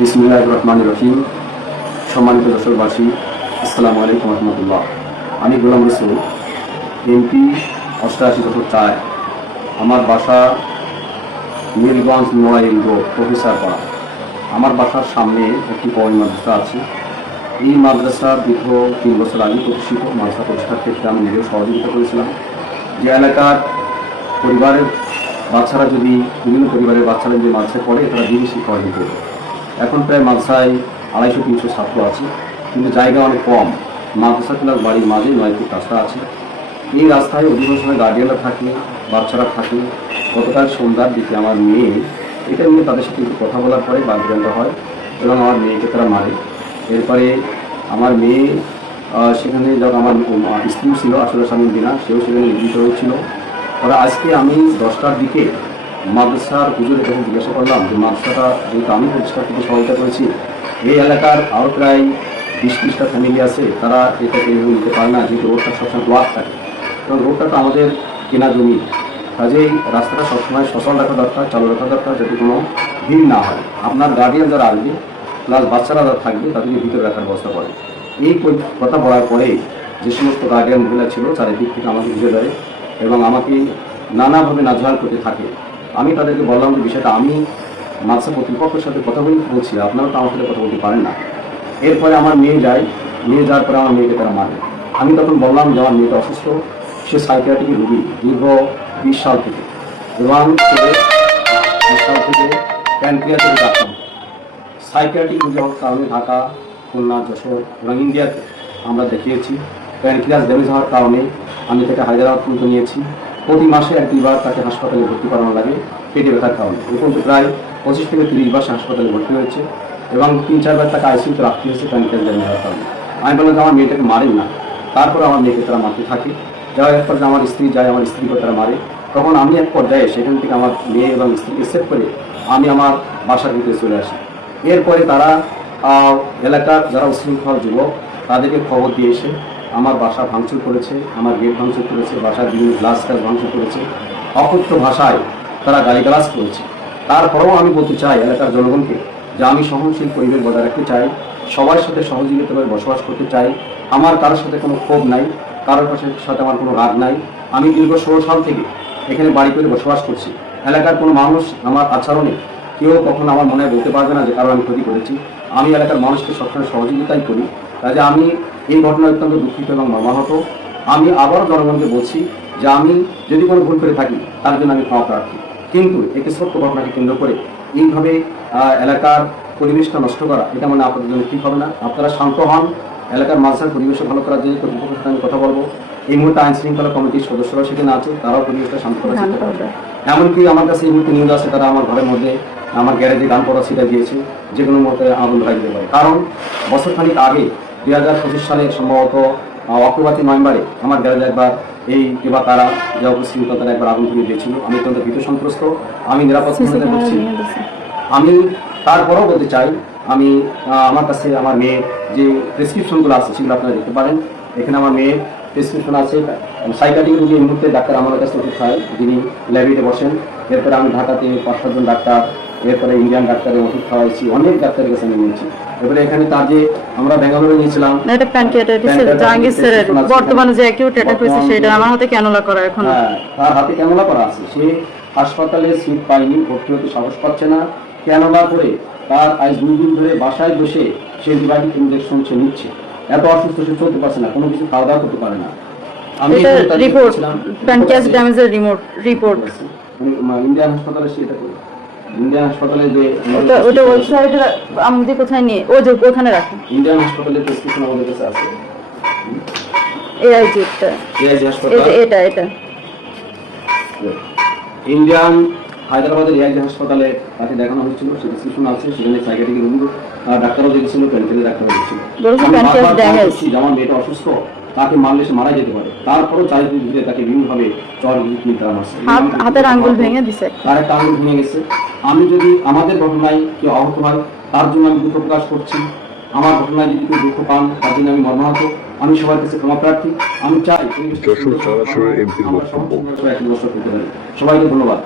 বিসমিল্লাহির রহমানির রহিম। সম্মানিত দর্শকবাসী, আসসালামু আলাইকুম রহমতুল্লাহ। আমি গোলাম রসুল, এমপি 88-4। আমার বাসা নীলগঞ্জ নোয়াইল রোড, প্রফেসর পাড়া। আমার বাসার সামনে একটি কওমি মাদ্রাসা আছে। এই মাদ্রাসা দীর্ঘ 3 বছর আগে প্রতিষ্ঠিত। মাদ্রাসা প্রতিষ্ঠার ক্ষেত্রে আমি নিজেও সহযোগিতা করেছিলাম। যে এলাকার পরিবারের বাচ্চারা যদি বিভিন্ন পরিবারের বাচ্চারা যদি মাদ্রাসায় পড়ে, তারা দিনই শিক্ষা অর্জন করবে। এখন প্রায় মাদ্রাসায় 250-300 ছাত্র আছে, কিন্তু জায়গা অনেক কম। মাদ্রাসা ক্লাস বাড়ির মাঝে 9 ফুট রাস্তা আছে। এই রাস্তায় অধিকাংশ সময় গার্ডিয়ানরা থাকে, বাচ্চারা থাকে। গতকাল সন্ধ্যার দিকে আমার মেয়ে এটা নিয়ে তাদের সাথে একটু কথা বলার পরে বাগদানটা হয় এবং আমার মেয়েকে তারা মারে। এরপরে আমার মেয়ে সেখানে যখন আমার স্ত্রী ছিল আসলে স্বামী দিনা, সেও সেখানে নিবৃত্ত হয়েছিল। ওরা আজকে আমি 10টার দিকে মাদ্রাসার হুজুরের কাছে জিজ্ঞাসা করলাম যে মাদ্রাসাটা যেহেতু আমি প্রতিষ্ঠা থেকে সহায়তা করেছি, এই এলাকার আরও প্রায় 20-30টা ফ্যামিলি আছে, তারা এটাকে নিতে পারে না, যেহেতু রোডটা সবসময় ব্লক থাকে। কারণ রোডটা তো আমাদের কেনা জমি, কাজেই রাস্তাটা সবসময় সচল রাখা দরকার, চালু রাখা দরকার, যাতে কোনো ভিড় না হয়। আপনার গার্ডিয়ান যারা আসবে প্লাস বাচ্চারা যারা থাকবে তাদেরকে ভিতরে রাখার ব্যবস্থা করে। এই কথা বলার পরে যে সমস্ত গার্ডিয়ান মহিলা ছিল চারিদিক থেকে আমাকে ঘিরে দেয় এবং আমাকে নানাভাবে নাজেহাল করতে থাকে। আমি তাদেরকে বললাম যে বিষয়টা আমি মাদ্রাসা কর্তৃপক্ষের সাথে কথা বলছি, আপনারা তো আমার সাথে কথা বলতে পারেন না। এরপরে আমার মেয়ে যায়, মেয়ে যাওয়ার পরে আমার মেয়েকে তারা মারে। আমি তখন বললাম যে আমার মেয়েটা অসুস্থ, সে সাইকিয়াট্রিক রোগী দীর্ঘ 20 সাল থেকে, এবং 20 সাল থেকে প্যানক্রিয়াসের ডাক্তার। সাইকিয়াট্রিক রোগী হওয়ার কারণে ঢাকা, খুলনা, যশোর এবং ইন্ডিয়াতে আমরা দেখিয়েছি। প্যানক্রিয়াস ড্যামেজ হওয়ার কারণে আমি তাকে হায়দ্রাবাদ পর্যন্ত নিয়েছি। প্রতি মাসে 1-2 বার তাকে হাসপাতালে ভর্তি করানো লাগে পেটে ব্যথার কারণে। এখন তো প্রায় 25 থেকে 30 বার হাসপাতালে ভর্তি হয়েছে এবং 3-4 বার তাকে আইসিইউতে রাখতে হয়েছে প্যানক্রিয়াস ড্যামেজ হওয়ার কারণে। আমি বললাম যে আমার মেয়েটাকে মারেন না। তারপরে আমার মেয়েকে তারা মারতে থাকে। যাওয়ার এক পর্যায়ে আমার স্ত্রী যায়, আমার স্ত্রীকে তারা মারে। তখন আমি এক পর্যায়ে সেখান থেকে আমার মেয়ে এবং স্ত্রীকে সেভ করে আমি আমার বাসার ভিতরে চলে আসি। এরপরে তারা এলাকার যারা উশৃঙ্খল যুবক তাদেরকে খবর দিয়ে এসে আমার বাসা ভাঙচুর করেছে, আমার গেট ভাঙচুর করেছে, বাসার বিভিন্ন গ্লাস ভাঙচুর করেছে, অকথ্য ভাষায় তারা গালিগালাজ করেছে। তারপরেও আমি বলতে চাই এলাকার জনগণকে যে আমি সহনশীল পরিবেশ বজায় রাখতে চাই, সবার সাথে সহযোগিতাভাবে বসবাস করতে চাই। আমার কারোর সাথে কোনো ক্ষোভ নাই, কারোর সাথে আমার কোনো রাগ নাই। আমি দীর্ঘ 16 সাল থেকে এখানে বাড়ি করে বসবাস করছি। এলাকার কোনো মানুষ আমার আচরণে কেউ কখনো আমার মনে বলতে পারবে না যে কারো আমি ক্ষতি করেছি। আমি এলাকার মানুষকে সবসময় সহযোগিতাই করি। কাজে আমি এই ঘটনা অত্যন্ত দুঃখিত এবং মর্মাহত। আমি আবারও জনগণকে বলছি যে আমি যদি কোনো ভুল করে থাকি তার জন্য আমি ক্ষমা প্রার্থী, কিন্তু একটি ছোট্ট ঘটনাকে কেন্দ্র করে এইভাবে এলাকার পরিবেশটা নষ্ট করা এটা মানে আপনাদের জন্য ঠিক হবে না। আপনারা শান্ত হন, এলাকার মাদ্রাসার পরিবেশে ভালো করার জন্য কর্তৃপক্ষের সাথে আমি কথা বলবো। এই মুহূর্তে আইন শৃঙ্খলা কমিটির সদস্যরা সেখানে আছে, তারাও পরিবেশটা শান্ত করার চেষ্টা করবে। এমনকি আমার কাছে এই মুহূর্তে নিউজ আছে তারা আমার ঘরের মধ্যে আমার গ্যারেজে গান পড়া ছিটা দিয়েছে, যে কোনো মুহূর্তে আগুন ধরাই দিতে পারে। কারণ বছরখানিক আগে 2025 সালের সম্ভবত অক্টোবর থেকে নভেম্বরে আমার গ্যারেজে একবার এই কিংবা তারা যে অপশৃঙ্খলা তারা একবার আগুন ধরিয়ে দিয়েছিল। আমি অত্যন্ত ভীত সন্ত্রস্ত, আমি নিরাপদ মনে করছি। আমি তারপরেও বলতে চাই আমি আমার কাছে আমার মেয়ের যে প্রেসক্রিপশনগুলো আছে সেগুলো আপনারা দেখতে পারেন। এখানে আমার মেয়ের প্রেসক্রিপশন আছে। সাইকিয়াট্রিক রোগী এই মুহূর্তে ডাক্তার আমার কাছে ওষুধ খায়, যিনি ল্যাবরেটরিতে বসেন। এরপরে আমি ঢাকাতে 5-7 জন ডাক্তার, এরপরে ইন্ডিয়ান ডাক্তারের ওষুধ খাওয়াইছি, অনেক ডাক্তারের কাছে আমি নিয়েছি। এবারে এখানে তার যে আমরা ব্যাঙ্গালোরে নিয়েছিলাম বর্তমানে যে অ্যাকিউট অ্যাটাক হয়েছে সেটা আমার হাতে ক্যানুলা করা, এখন তার হাতে ক্যানুলা করা আছে। সে হাসপাতালে সিট পায়নি, ভর্তি হতে সাহস পাচ্ছে না। ক্যানুলা করে তার আজ 2 দিন ধরে বাসায় বসে সে অ্যান্টিবায়োটিক ইনজেকশন সে নিচ্ছে। এত অসুস্থ, সে চলতে পারছে না, কোনো কিছু খাওয়া দাওয়া করতে পারে না। আমি রিপোর্ট প্যানক্রিয়াস ড্যামেজের রিপোর্ট ইন্ডিয়ান হাসপাতালে সেটা করি। ইন্ডিয়ান হাসপাতালে যে ওটা ওয়েবসাইটে আমাদের কোথায় নিয়ে ও যে ওখানে রাখেন। ইন্ডিয়ান হাসপাতালে প্রেসক্রিপশন আমাদের কাছে আছে। এআইজিটা হাসপাতাল এটা ইন্ডিয়ান হায়দ্রাবাদের এআইজি হাসপাতালে তাকে দেখানো হয়েছিল, সে প্রেসক্রিপশন আছে। সেখানে সাইকিয়াট্রিক রোগী ডাক্তারও দেখেছিল, প্যানক্রিয়াস ডাক্তারও দেখেছিল। আমার মেয়েটা অসুস্থ, তাকে মারলে সে মারা যেতে পারে। তারপরও চারিদিক ঘিরে তাকে বিভিন্নভাবে চর তারা মারছে, হাতের আঙ্গুল ভেঙে দিছে, তার একটা আঙ্গুল ভেঙে গেছে। আমি যদি আমাদের ঘটনায় কেউ আহত হয় তার জন্য আমি দুঃখ প্রকাশ করছি। আমার ঘটনায় যদি কেউ দুঃখ পান তার জন্য আমি মর্মাহত। আমি সবার কাছে ক্ষমা প্রার্থী। আমি চাই সবাইকে ধন্যবাদ।